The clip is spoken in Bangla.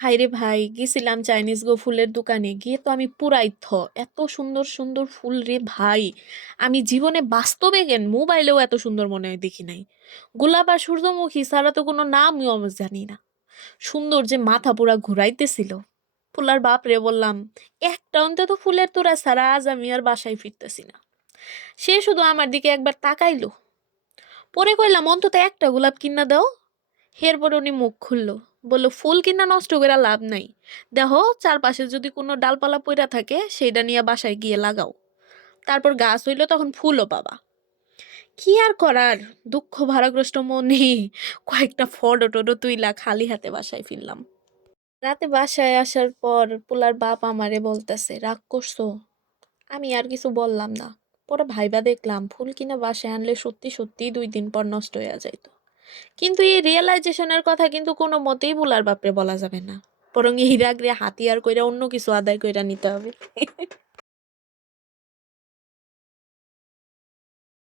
হাইরে ভাই, গেছিলাম চাইনিজ গো ফুলের দোকানে গিয়ে তো আমি পুরাই এত সুন্দর সুন্দর ফুল রে ভাই। আমি জীবনে বাস্তবে কেন মোবাইলেও এত সুন্দর মনে হয় দেখি নাই। গোলাপ আর সূর্যমুখী ছাড়া তো কোনো নামই আমি জানি না। সুন্দর যে মাথা পুরা ঘুরাইতেছিল। ফুলার বাপ রে বললাম, একটা অন্তত ফুলের তোড়া ছাড়া আজ আমি আর বাসায় ফিরতেছি না। সে শুধু আমার দিকে একবার তাকাইলো, পরে কইলাম অন্তত একটা গোলাপ কিনা দাও। এরপর উনি মুখ খুললো, বলল ফুল কিনা নষ্ট করে লাভ নাই, দেখো চারপাশে যদি কোনো ডালপালা পইরা থাকে সেইটা নিয়ে বাসায় গিয়ে লাগাও, তারপর গাছ হইলো তখন ফুলও পাবা। কি আর করার, দুঃখ ভারাগ্রস্ত মনে কয়েকটা ফটো টটো তুইলা খালি হাতে বাসায় ফিরলাম। রাতে বাসায় আসার পর পোলার বাপ আমারে বলতেছে, রাগ করছো? আমি আর কিছু বললাম না। পরে ভাইবা দেখলাম ফুল কিনা বাসায় আনলে সত্যি সত্যি 2 দিন পর নষ্ট হয়ে যাইতো। কিন্তু এই রিয়েলাইজেশনের কথা কিন্তু কোনো মতেই বুলার বাপরে বলা যাবে না, বরং এই রাগরে হাতিয়ার কইরা অন্য কিছু আদায় কইরা নিতে হবে।